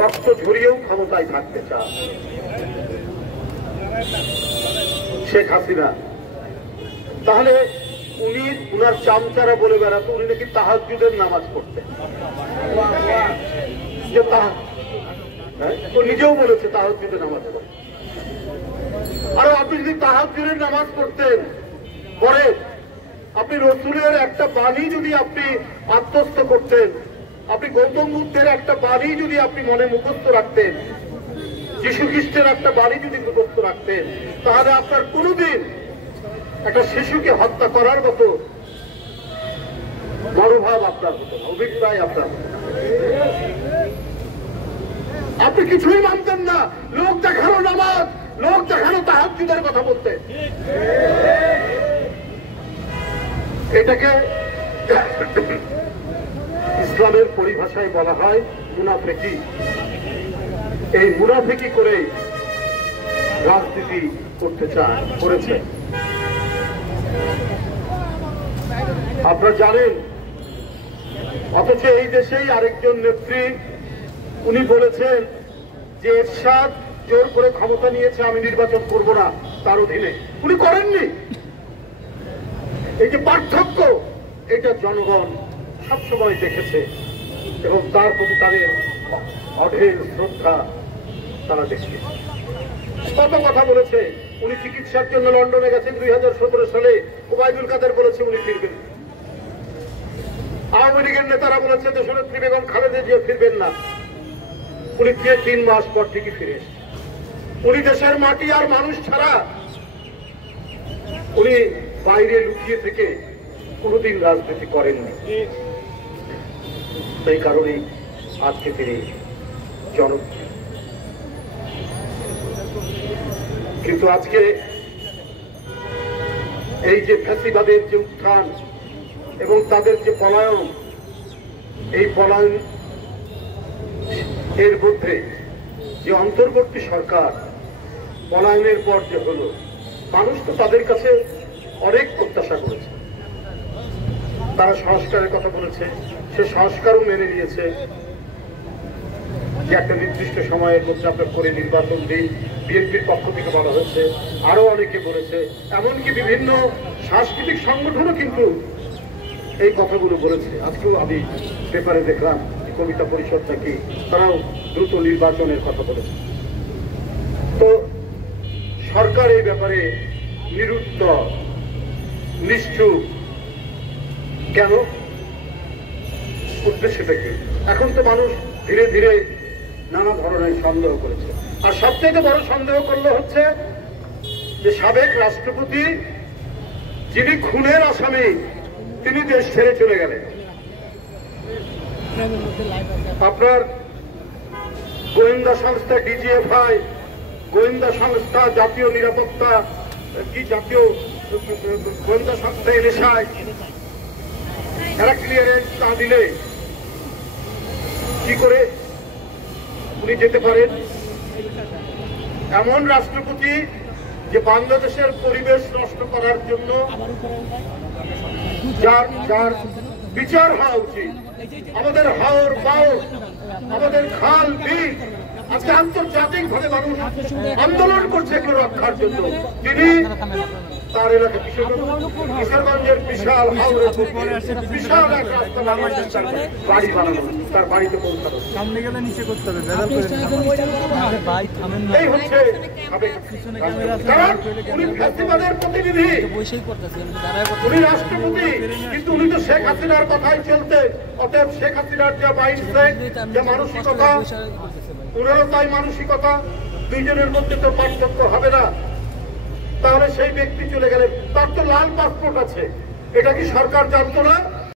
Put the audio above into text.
রক্ত ঝরিয়েও ক্ষমতায় থাকতে চান শেখ হাসিনা। তাহলে উনি উনার চামচারা বলে বেড়াতো উনি নাকি তাহাজ্জুদের নামাজ পড়তেন, যে ও নিজেও বলেছে তাহাজ্জুদের নামাজ পড়তেন। আর আপনি যদি তাহাজ্জুদের নামাজ পড়তেন পরে আপনি রসুলের একটা বাণী যদি আপনি আত্মস্থ করতেন, আপনি গৌতম বুদ্ধের একটা বাণী যদি আপনি মনে মুখস্থ রাখতেন, যীশু খ্রিস্টের একটা বাণী যদি মুখস্থ রাখতেন, তাহলে আপনার কোনোদিন একটা শিশুকে হত্যা করার মতো মনোভাব আপনার হতো না, অভিপ্রায় আপনার হতো না। আপনি কিছুই মানতেন না, লোক দেখানো নামাজ, লোক দেখানো তাহাজ্জুদের কথা বলতেন। এটাকে ইসলামের পরিভাষায় বলা হয় মুনাফিকি। এই মুনাফিকি করে রাজনীতি করতে করেছে। আপনারা জানেন, অথচ এই দেশেই আরেকজন নেত্রী উনি বলেছেন যে এরশাদ জোর করে ক্ষমতা নিয়েছে, আমি নির্বাচন করব না তার অধীনে। উনি করেননি। এই যে পার্থক্য, এটা জনগণ সবসময় দেখেছে এবং তার প্রতি তাদের অঢেল শ্রদ্ধা তারা দেখছে। কত কথা বলেছে। উনি চিকিৎসার জন্য লন্ডনে গেছেন 2017 সালে, ওবায়দুল কাদের বলেছে উনি ফিরবেন। আওয়ামী লীগের নেতারা বলেছে দেশনেত্রী বেগম খালেদা জিয়া ফিরবেন না, উনি 3 মাস পর ঠিকই ফিরে এসেছেন। উনি দেশের মাটি আর মানুষ ছাড়া উনি বাইরে লুকিয়ে থেকে কোনোদিন রাজনীতি করেননি। সেই কারণেই আজকে তিনি জনপ্রিয়। কিন্তু আজকে এই যে ফ্যাসিবাদের যে উত্থান এবং তাদের যে পলায়ন, এই পলায়ন এর মধ্যে যে অন্তর্বর্তী সরকার পলায়নের পর যে হলো, মানুষ তো তাদের কাছে অনেক প্রত্যাশা করেছে। তারা সংস্কারের কথা বলেছে, সে সংস্কারও মেনে নিয়েছে যে একটা নির্দিষ্ট সময়ের মধ্যে আপনার করে নির্বাচন দিন। বিএনপির পক্ষ থেকে বলা হয়েছে, আরো অনেকে বলেছে, এমনকি বিভিন্ন সাংস্কৃতিক সংগঠনও কিন্তু এই কথাগুলো বলেছে। আজকেও আমি পেপারে দেখলাম কবিতা পরিষদ থেকে তারাও দ্রুত নির্বাচনের কথা বলেছে। তো সরকার এই ব্যাপারে নিরুত্তর, নিশ্চুপ। কেন? উদ্দেশ্যটা কি? এখন তো মানুষ ধীরে ধীরে নানা ধরনের সন্দেহ করেছে। আর সবথেকে বড় সন্দেহ করলে হচ্ছে যে সাবেক রাষ্ট্রপতি যিনি খুনের আসামি, তিনি দেশ ছেড়ে চলে গেলেন। আপনার গোয়েন্দা সংস্থা ডিজিএফআই, গোয়েন্দা সংস্থা জাতীয় নিরাপত্তা কি জাতীয় গোয়েন্দা সংস্থা এনএসআই, এরা ক্লিয়ারেন্স না দিলে কি করে উনি যেতে পারেন? এমন রাষ্ট্রপতি যে বাংলাদেশের পরিবেশ নষ্ট করার জন্য যার বিচার হওয়া উচিত, আমাদের হাওর বাওর, আমাদের খাল বিল, আজকে আন্তর্জাতিক ভাবে মানুষ আন্দোলন করছে এগুলো রক্ষার জন্য, তিনি তার এলাকা কিশোরগঞ্জের বিশাল হাওড়ের বিশাল এক রাস্তা বাড়ি বানানো, তার বাড়িতে পৌঁছানো। এই হচ্ছে কারণ উনি ফ্যাসিবাদের প্রতিনিধি, উনি রাষ্ট্রপতি, কিন্তু উনি তো শেখ হাসিনার কথাই চলতেন। অতএব শেখ হাসিনার যে মাইন্ডসেট, যে মানসিকতা, ওনারও তাই মানসিকতা, দুইজনের মধ্যে তো পার্থক্য হবে না। তাহলে সেই ব্যক্তি চলে গেলেন, তার তো লাল পাসপোর্ট আছে, এটা কি সরকার জানতো না?